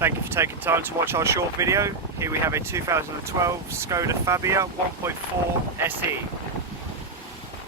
Thank you for taking time to watch our short video. Here we have a 2012 Skoda Fabia 1.4 SE.